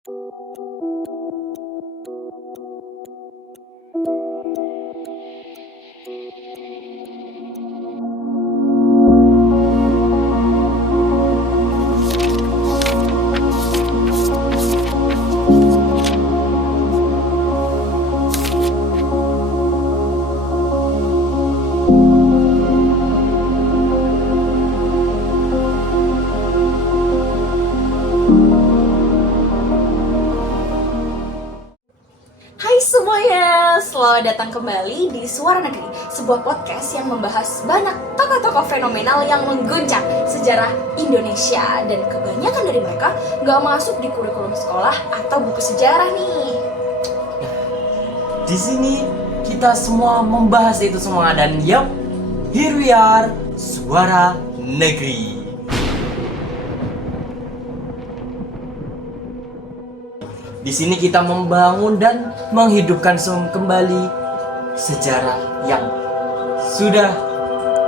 Hai semuanya, selamat datang kembali di Suara Negeri, sebuah podcast yang membahas banyak tokoh-tokoh fenomenal yang mengguncang sejarah Indonesia. Dan kebanyakan dari mereka nggak masuk di kurikulum sekolah atau buku sejarah nih. Di sini kita semua membahas itu semua dan yup, here we are, Suara Negeri. Di sini kita membangun dan menghidupkan kembali sejarah yang sudah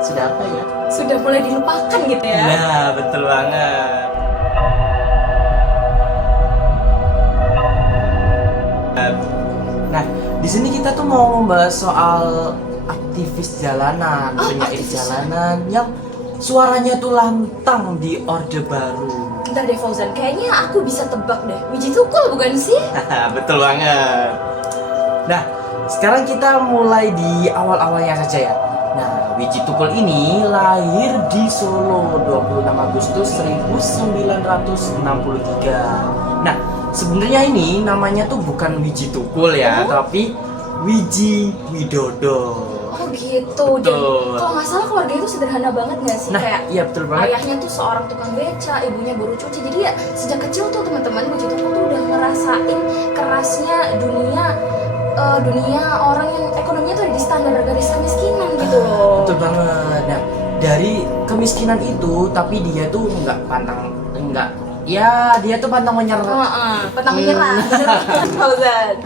apa ya? Sudah mulai dilupakan gitu ya. Nah, betul banget. Nah, di sini kita tuh mau membahas soal aktivis jalanan, penyair jalanan yang suaranya tuh lantang di Orde Baru. Bentar deh Fauzan, kayaknya aku bisa tebak deh. Wiji Tukul bukan sih? Betul banget. Nah, sekarang kita mulai di awal-awalnya saja ya. Nah, Wiji Tukul ini lahir di Solo 26 Agustus 1963. Nah, sebenarnya ini namanya tuh bukan Wiji Tukul ya, tapi Wiji Widodo. Oh gitu. Dan Betul. kalau nggak salah keluarga itu sederhana banget nggak sih? Nah, Kayak iya betul banget. ayahnya tuh seorang tukang beca, ibunya baru cuci. Jadi ya sejak kecil tuh teman-teman Wiji Tukul tuh udah ngerasain kerasnya dunia orang yang ekonominya tuh ada di standar garis kemiskinan gitu loh. Betul banget. Nah, dari kemiskinan itu tapi dia tuh dia tuh pantang menyerah. Pantang menyerah. Fauzan.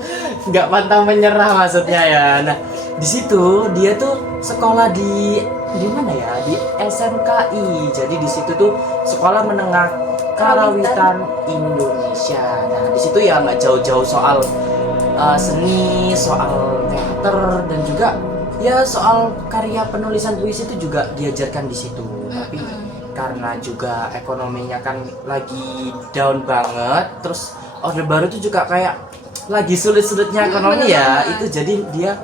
Nggak pantang menyerah maksudnya ya. Nah, di situ dia tuh sekolah di mana ya? Di SMKI. Jadi di situ tuh sekolah menengah Karawitan Indonesia. Nah, di situ ya nggak jauh-jauh soal seni, soal teater dan juga ya soal karya penulisan puisi itu juga diajarkan di situ. Tapi karena juga ekonominya kan lagi down banget, terus Orde Baru itu juga kayak lagi sulit-sulitnya ekonomi ya, itu jadi dia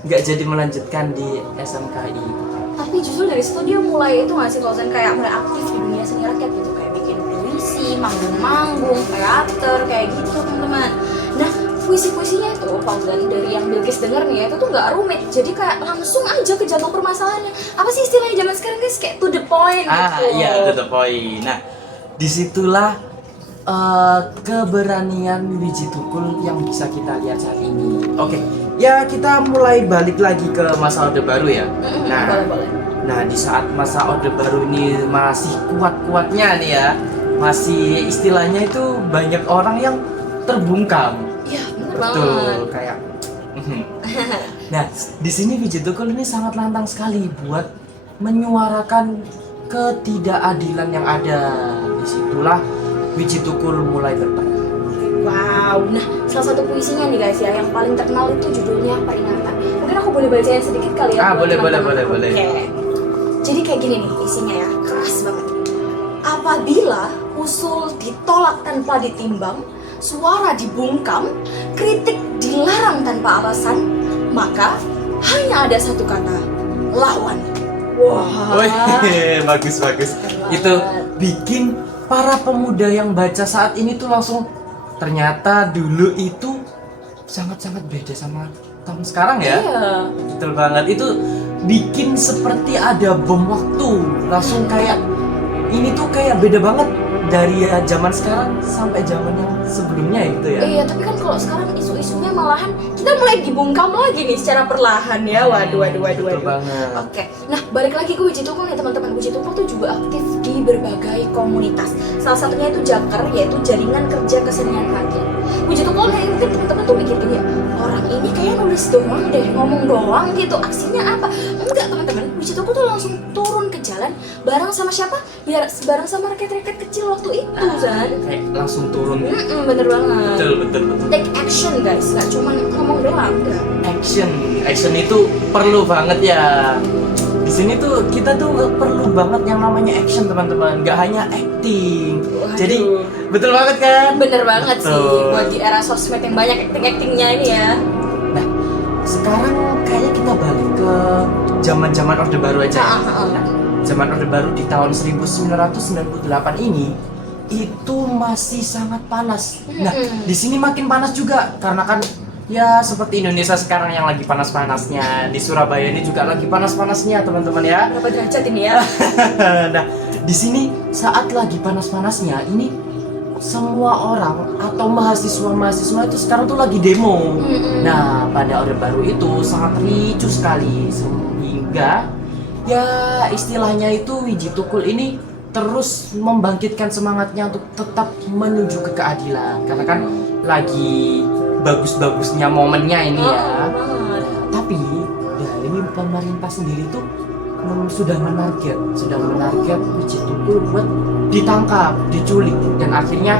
nggak jadi melanjutkan di SMKI. Tapi justru dari situ dia mulai itu nggak sih Fauzan, kayak mulai aktif di dunia seni rakyat gitu, kayak bikin puisi, manggung-manggung, teater kayak gitu teman-teman. Nah, puisi-puisinya itu Fauzan dari yang Bilkis denger nih ya, itu tuh nggak rumit, jadi kayak langsung aja ke jatuh permasalahannya. Apa sih istilahnya zaman sekarang guys, kayak to the point gitu. Iya, to the point. Nah, disitulah keberanian Wiji Tukul yang bisa kita lihat saat ini. Oke, ya kita mulai balik lagi ke masa Orde Baru ya. Boleh. Nah, di saat masa Orde Baru ini masih kuat-kuatnya nih ya, masih istilahnya itu banyak orang yang terbungkam. Iya, bener Betul, banget. kayak. Nah, di sini Wiji Tukul ini sangat lantang sekali buat menyuarakan ketidakadilan yang ada. Disitulah Wiji Tukul mulai berperan. Wow, nah salah satu puisinya nih guys ya, yang paling terkenal itu judulnya Peringatan. Mungkin aku boleh bacain sedikit kali ya. buat Boleh. teman-teman. Oke. Jadi kayak gini nih isinya ya, keras banget. Apabila usul ditolak tanpa ditimbang, suara dibungkam, kritik dilarang tanpa alasan, maka hanya ada satu kata, lawan. Wah. Wih, bagus. Itu bikin para pemuda yang baca saat ini tuh langsung ternyata dulu itu sangat-sangat beda sama tahun sekarang ya. Iya. Betul banget. Itu bikin seperti ada bom waktu. Langsung kayak ini tuh kayak beda banget dari ya zaman sekarang sampai zaman yang sebelumnya gitu ya. Iya, tapi kan kalau sekarang isu-isunya malahan kita mulai dibungkam lagi nih secara perlahan ya. Waduh. Betul banget. Oke, nah balik lagi ke Wiji Tukul nih teman-teman. Wiji Tukul tuh juga aktif di berbagai komunitas. Salah satunya itu Jaker, yaitu Jaringan Kerja Kesenian Rakyat. Wiji Tukul nih, mungkin teman-teman tuh mikir gini ya, orang ini kayak nulis doang deh, ngomong doang gitu, aksinya apa? Enggak teman-teman, Wiji Tukul tuh langsung turun ke jalan bareng sama siapa? Ya bareng sama rakyat-rakyat kecil waktu itu kan. Kayak langsung turun. Bener banget. Betul. Take action guys, nggak cuma ngomong doang. Enggak. Action itu perlu banget ya. Di sini tuh kita tuh perlu banget yang namanya action teman-teman, nggak hanya acting. Waduh. Jadi betul banget kan? Bener banget sih, Betul. buat di era sosmed yang banyak acting-actingnya ini ya. Nah, sekarang kayaknya kita balik ke zaman-zaman Orde Baru aja. Nah, zaman Orde Baru di tahun 1998 ini itu masih sangat panas. Nah, di sini makin panas juga karena kan ya seperti Indonesia sekarang yang lagi panas-panasnya. Di Surabaya ini juga lagi panas-panasnya, teman-teman ya. Berapa derajat ini ya? Nah, di sini saat lagi panas-panasnya ini semua orang atau mahasiswa-mahasiswa itu sekarang tuh lagi demo. Nah, pada Orde Baru itu sangat ricuh sekali sehingga ya istilahnya itu Wiji Tukul ini terus membangkitkan semangatnya untuk tetap menuju ke keadilan karena kan lagi bagus-bagusnya momennya ini ya. Tapi dari pemerintah sendiri tuh sudah menarget Wiji Tukul buat ditangkap, diculik dan akhirnya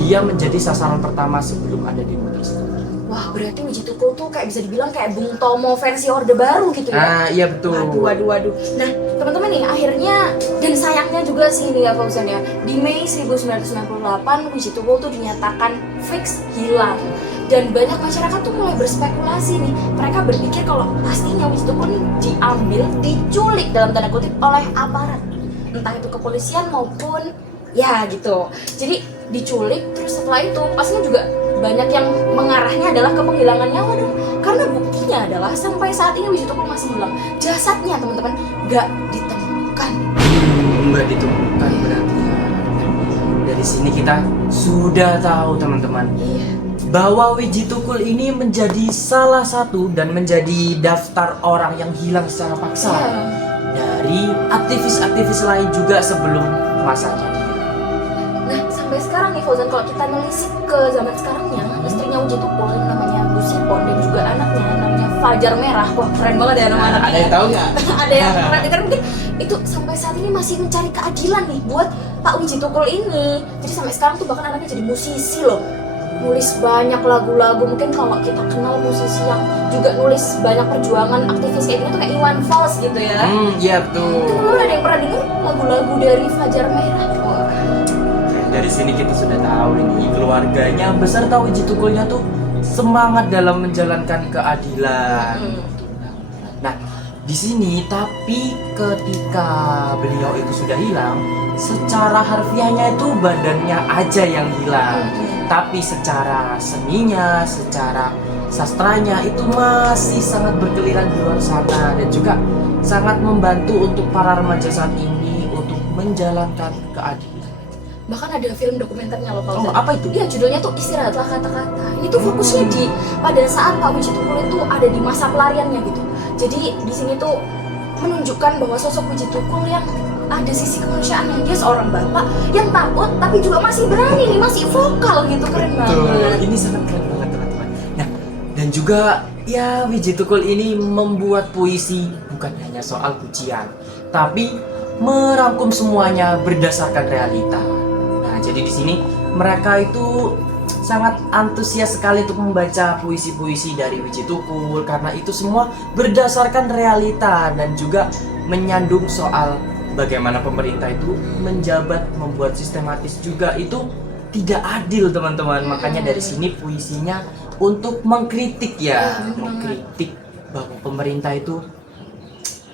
dia menjadi sasaran pertama sebelum ada demo tersebut. Wah, berarti Wiji Tukul tuh kayak bisa dibilang kayak Bung Tomo versi Orde Baru gitu ya. Ah, iya betul. Waduh. Nah, teman-teman nih, akhirnya dan sayangnya juga sih ini ya Fauzan ya. Di Mei 1998 Wiji Tukul tuh dinyatakan fix hilang. Dan banyak masyarakat tuh mulai berspekulasi nih. Mereka berpikir kalau pastinya Wiji Tukul nih diambil, diculik dalam tanda kutip oleh aparat. Entah itu kepolisian maupun ya gitu. Jadi diculik terus setelah itu pastinya juga banyak yang mengarahnya adalah ke penghilangan nyawa dong. Karena buktinya adalah sampai saat ini Wiji Tukul masih hilang. Jasadnya teman-teman nggak ditemukan. Nggak ditemukan berarti. Dari sini kita sudah tahu teman-teman. Iya. Bahwa Wiji Tukul ini menjadi salah satu dan menjadi daftar orang yang hilang secara paksa dari aktivis-aktivis lain juga sebelum masanya. Nah, sampai sekarang nih Fauzan, kalau kita nelisik ke zaman sekarangnya, istrinya Wiji Tukul yang namanya Bu Sipon dan juga anaknya namanya Fajar Merah. Wah, keren banget ya nama anaknya. Ada yang tahu nggak? Ada yang pernah dengar mungkin itu sampai saat ini masih mencari keadilan nih buat Pak Wiji Tukul ini. Jadi sampai sekarang tuh bahkan anaknya jadi musisi loh. Nulis banyak lagu-lagu, mungkin kalau kita kenal musisi yang juga nulis banyak perjuangan aktivis kayak gitu tuh kayak Iwan Fals gitu ya. Iya betul. Ada yang pernah dengar lagu-lagu dari Fajar Merah? Wah. Dari sini kita sudah tahu ini keluarganya beserta Wiji Tukulnya tuh semangat dalam menjalankan keadilan. Nah, di sini tapi ketika beliau itu sudah hilang, secara harfiahnya itu badannya aja yang hilang. Tapi secara seninya, secara sastranya itu masih sangat berkeliaran di luar sana dan juga sangat membantu untuk para remaja saat ini untuk menjalankan keadilan. Bahkan ada film dokumenternya loh Fauzan. Oh, apa itu? Iya, judulnya tuh Istirahatlah Kata-Kata. Ini tuh fokusnya di pada saat Pak Wiji Tukul itu ada di masa pelariannya gitu. Jadi di sini tuh menunjukkan bahwa sosok Wiji Tukul yang ada sisi kemanusiaannya. Dia seorang bapak yang takut tapi juga masih berani nih, masih vokal gitu. Keren banget. Ini sangat keren banget teman-teman. Nah, dan juga ya Wiji Tukul ini membuat puisi bukan hanya soal pujian, tapi merangkum semuanya berdasarkan realita. Nah, jadi di sini mereka itu sangat antusias sekali untuk membaca puisi-puisi dari Wiji Tukul karena itu semua berdasarkan realita dan juga menyandung soal bagaimana pemerintah itu menjabat, membuat sistematis juga itu tidak adil teman-teman. Makanya dari sini puisinya untuk mengkritik ya, mengkritik bahwa pemerintah itu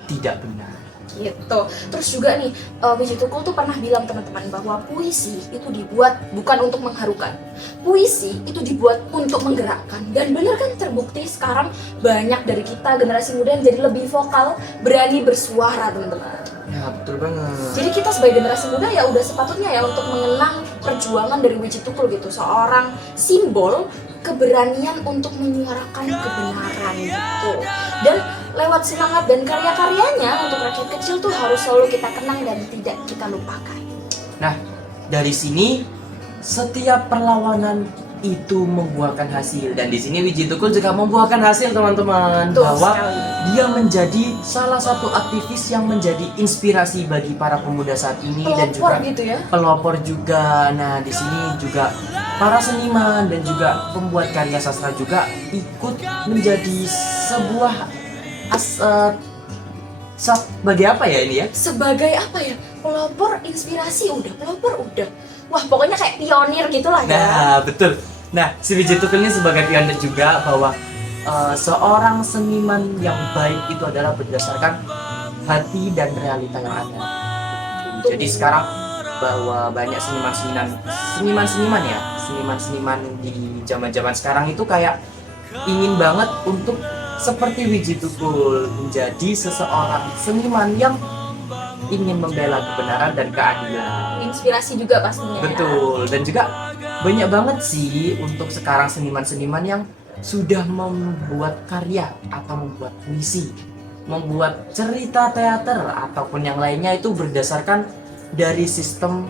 tidak benar. Gitu. Terus juga nih Wiji Tukul tuh pernah bilang teman-teman bahwa puisi itu dibuat bukan untuk mengharukan. Puisi itu dibuat untuk menggerakkan. Dan benar kan terbukti sekarang banyak dari kita generasi muda yang jadi lebih vokal, berani bersuara teman-teman. Ya betul banget. Jadi kita sebagai generasi muda ya udah sepatutnya ya untuk mengenang perjuangan dari Wiji Tukul gitu, seorang simbol keberanian untuk menyuarakan kebenaran gitu. Dan lewat semangat dan karya-karyanya untuk rakyat kecil tuh harus selalu kita kenang dan tidak kita lupakan. Nah, dari sini setiap perlawanan itu membuahkan hasil. Dan di sini Wiji Tukul juga membuahkan hasil teman-teman, Betul bahwa sekali. dia menjadi salah satu aktivis yang menjadi inspirasi bagi para pemuda saat ini dan Pelopor juga gitu ya. pelopor juga. Nah, di sini juga para seniman dan juga pembuat karya sastra juga ikut menjadi sebuah sebagai apa ya ini ya? Sebagai apa ya? Pelopor inspirasi udah, pelopor udah. Wah, pokoknya kayak pionir gitulah ya. Nah, betul. Nah, si Wiji Tukul ini sebagai pionir juga bahwa seorang seniman yang baik itu adalah berdasarkan hati dan realita yang ada. Jadi sekarang bahwa banyak seniman-seniman di zaman-zaman sekarang itu kayak ingin banget untuk seperti Wiji Tukul, menjadi seseorang seniman yang ingin membela kebenaran dan keadilan. Inspirasi juga pastinya. Betul, dan juga banyak banget sih untuk sekarang seniman-seniman yang sudah membuat karya atau membuat puisi, membuat cerita teater ataupun yang lainnya itu berdasarkan dari sistem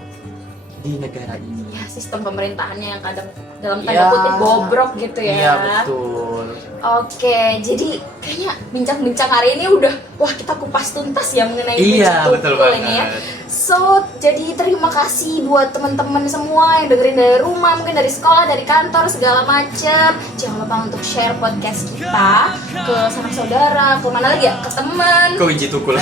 di negara ini. Ya, sistem pemerintahannya yang kadang dalam Ya. tanda kutip bobrok gitu ya. Iya, betul. Oke, jadi kayaknya bincang-bincang hari ini udah, wah, kita kupas tuntas ya mengenai Iya, Wiji betul Tukul banget. ini ya. So, jadi terima kasih buat teman-teman semua yang dengerin dari rumah, mungkin dari sekolah, dari kantor, segala macem. Jangan lupa untuk share podcast kita ke sanak saudara, ke mana lagi ya? Ke teman. Ke Wiji Tukul.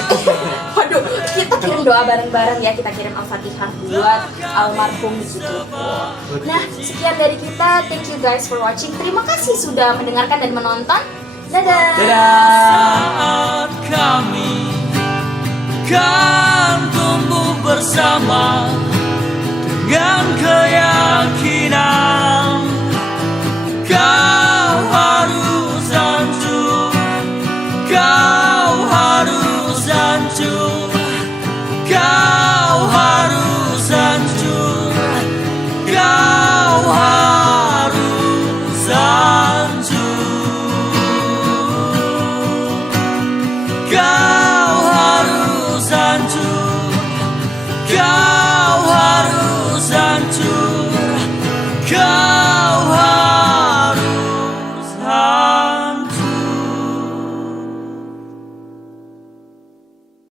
Waduh, kita kirim doa bareng-bareng ya. Kita kirim Al-Fatihah buat almarhum Wiji Tukul. Nah, sekian dari kita. Thank you guys for watching. Terima kasih sudah mendengarkan dan menonton. Dadah. Dadah. Saat kami kan tumbuh bersama dengan keyakinan